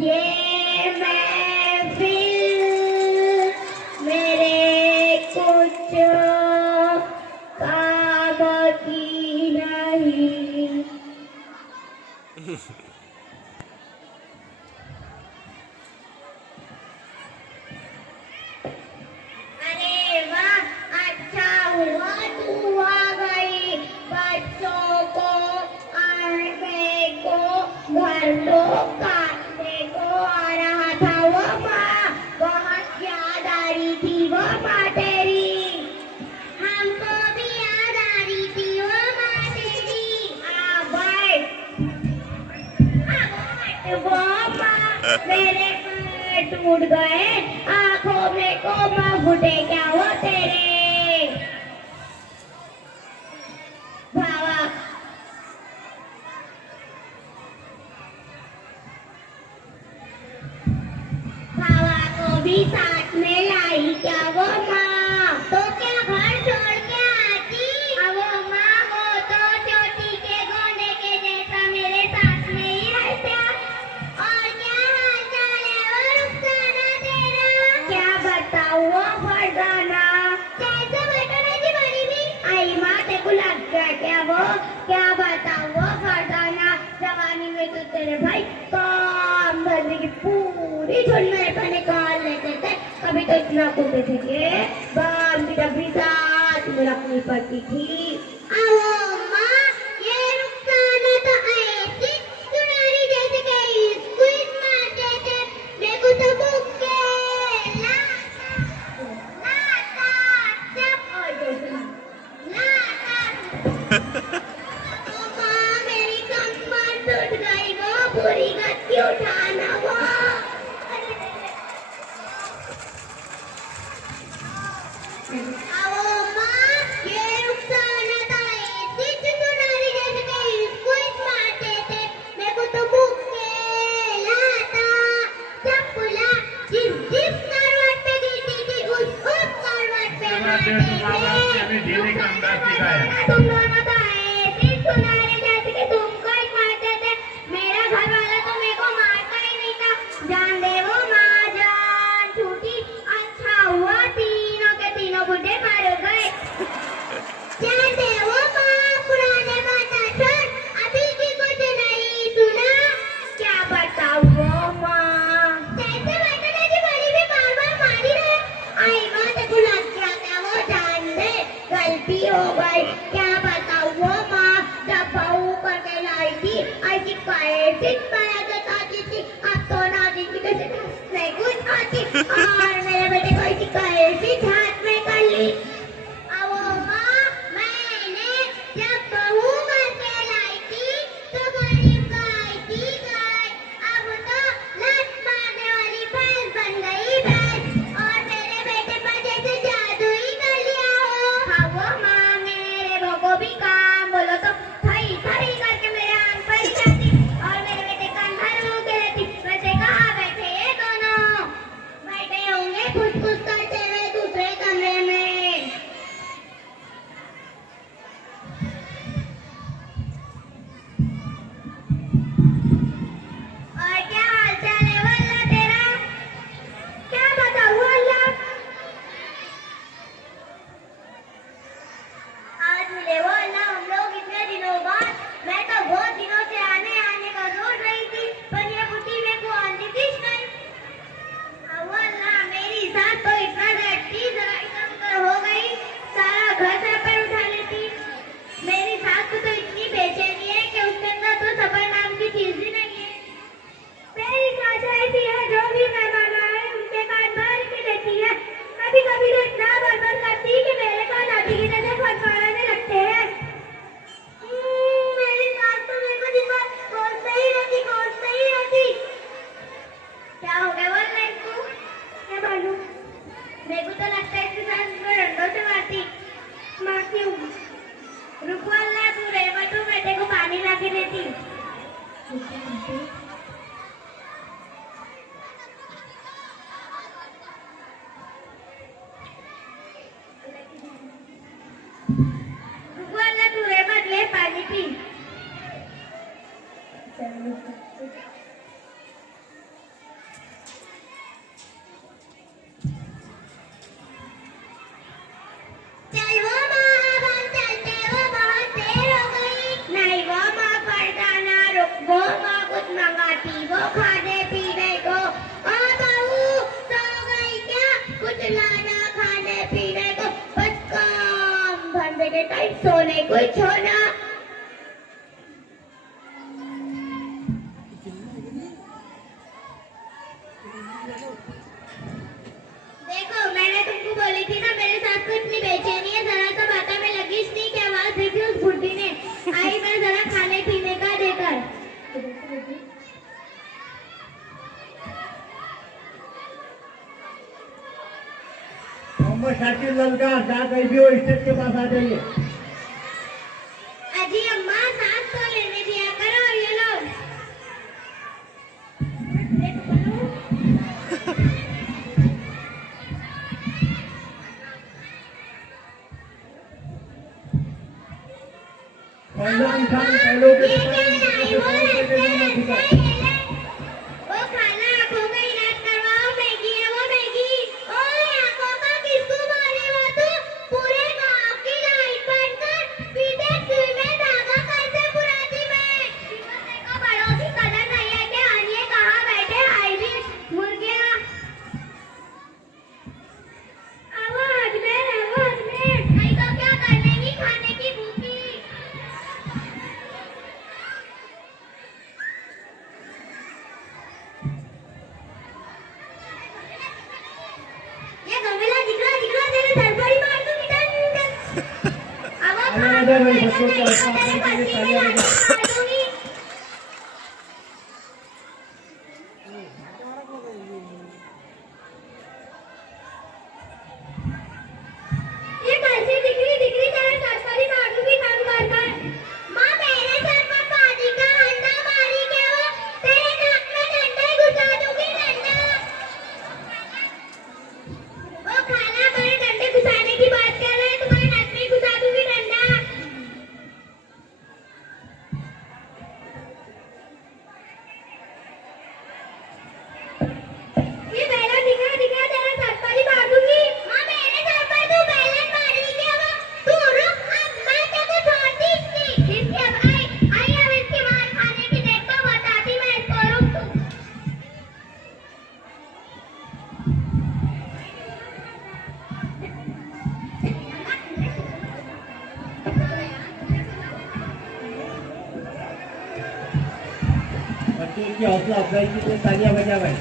ये महफिल मेरे कुछ काम की नहीं। अरे वाह, अच्छा हुआ तू आ गई। बच्चों को आने को, घर को काटने को आ रहा था वो माँ। बहुत याद आ रही थी वो माँ तेरी। हमको भी याद आ रही थी वो माँ तेरी। वो माँ मेरे पैर टूट गए, आंखों में कोमा फूटे क्या वो तेरे। भावा भावा को भी साथ में लाई क्या वो माँ। तो क्या घर छोड़ के आती। वो माँ हो तो चोटी के गोंदे के जैसा मेरे साथ में ही रहता। और क्या हाल चाल है वो रुखसाना तेरा। क्या बताऊँ वो फरजाना। कैसे बैठा रहती बड़ी भी। आई माँ तेको लग गया क्या वो। क्या बताऊँ वो फरजाना। जवानी में तो तेरे भाई काम धंधे की पूरी झोली मेरे पर निकाल लेते थे। कभी तो इतना कूदते थे कि बाम की डबरी साथ में रखनी पड़ती थी। आओ माँ, ये रुखसाना तो ऐसी सुनारी जैसे कि स्क्विज मारते थे। मेरे को तो मुक्के लाता चप और जैसे लाता। ओ माँ, मेरी कमर टूट गई वो बुरी गति उठाना वो। आओ माँ, ये रुखसाना था ऐसी सुनारी जैसे कि स्क्विज मारते थे। मेरे को तो मुक्के लाता चप्पला जिस जिस करवट पे गिरती थी उस करवट पे मारते थे। तुम दोनों तो ऐसी सुनारी जैसे कि तुमको ही मारते थे। मेरा घर वाला तो मेरे को मारता ही नहीं था। जान दे वो माँ, जान छूटी। अच्छा हुआ तीनों के तीनों बुढ़े मार गए। जान दे वो माँ, पुराने बातें छोड़, अभी की कुछ नहीं सुना। क्या बताऊँ वो माँ। कैसे बैठे रहती बड़ी भी बार बार मारी रहे। आई माँ तेको लग गया क्या वो। जान दे गलती हो गई। क्या बताऊँ वो माँ, जब बहू करके लाई थी ऐसी कैसी पाया जताती थी। अब तो ना किसी के से कुछ आती। और मेरे बेटे को ऐसी कैसी हाथ में कर ली। अब वो माँ, मैंने जब बहू करके लाई थी तो गरीब गाय थी गाय। अब तो लत मारने वाली भैंस बन गई भैंस। और मेरे बेटे पर जैसे जादू ही कर लिया हो। हाँ वो माँ, मेरे बहू को भी काम बोलो तो थई थई करके मेरे आंख पर ही जाती। और मेरे बेटे कान भर के रहती। वैसे कहाँ बैठे ये दोनों। बैठे होंगे फुसफुस करते हुए दूसरे कमरे में। और क्या हाल चाल है वो अल्लाह तेरा। क्या बताऊँ अल्लाह। आज मिले वो अल्लाह हम लोग इतने दिनों बाद। मैं तो बहुत दिनों से आने आने का सोच रही थी, पर ये बुद्धि मेरे को आती थी नहीं। अब वो अल्लाह, मेरी सास तो इतना डरती, जरा इधर उधर हो गई सारा घर सर पर उठा लेती। मेरी सास को तो इतनी बेचैनी है कि उसके अंदर तो सबर नाम की चीज ही नहीं है। मेरी सास ऐसी है, जो भी मेहमान आए उनके कान भर के देती है। कभी कभी तो इतना बर्बाद करती है कि मेरे कान आधी की जगह फटफड़ाने लगते हैं। मेरी सास तो मेरे को दिन भर कोसते ही रहती। क्या हो गया बोलना इसको। क्या मालूम, मेरे को तो लगता है इसके साथ इसको डंडों से मारती हूँ। रुको अल्लाह, तू रह तू बेटे को पानी ला के देती। रुको अल्लाह, तू रह मत, ले पानी पी। आती वो खाने पीने को। ओ बहू सो गई क्या, कुछ लाना खाने पीने को, बस काम धंधे के टाइम सोने को ही छोना। देखो मैंने तुमको बोली थी ना, मेरे साथ को इतनी बेचैनी है, जरा सा बाता में लगी नहीं कि आवाज देखी उस बुढ़ी ने। आई मैं जरा खाने पीने का देकर। मोहम्मद शाकिर ललकार, जहाँ कहीं भी हो स्टेज के पास आ जाइए। अजी अम्मा सांस तो लेने दिया करो ये लोग। फैजान खान पहलों के ये क्या लाई हो ऐसे? वो खाना आंखों का इलाज करवाओ, मैगी है वो मैगी। ओए आंखों का किसको मारे वो तो, पूरे गांव की लाइट बंद कर, सीधे सुई में धागा कैसे पुराती मैं। देखो बड़ों की कदर नहीं है कि आनिए कहाँ बैठे हाइब्रिड मुर्गियाँ। आवाज में नहीं तो क्या कर लेंगी खाने की भूखी। ये गमेला दिखला तेरे धड़पड़ी मार दूंगी डन। आवाज अरे भाई बच्चों को ऐसा तेरे करके बच्ची में तालियां लाठी बजाओ। मार दूंगी। ये कैसे दिख रही तेरे सरसरी मार दूंगी थन कर। माँ मेरे सर पर पानी का अंडा मारी क्या वो, तेरे नाक में डंडा ही घुसा दूंगी डंडा। वो खाना मेरे डंडे घुसाने की बात कर रहे हैं, तुम्हारे नाक में घुसा दूंगी डंडा। ये बैलन दिखा तेरा सर पर ही मार दूंगी। माँ मेरे सर पर तू बैलन मारी क्या वो, तू रुक अब मैं तेरे छोड़ती इसकी अब आई अब इसकी मार खाने की देखता बताती मैं इसको, रुक तू। बच्चों की हौसला अफजाई के लिए तालियां बजा भाई।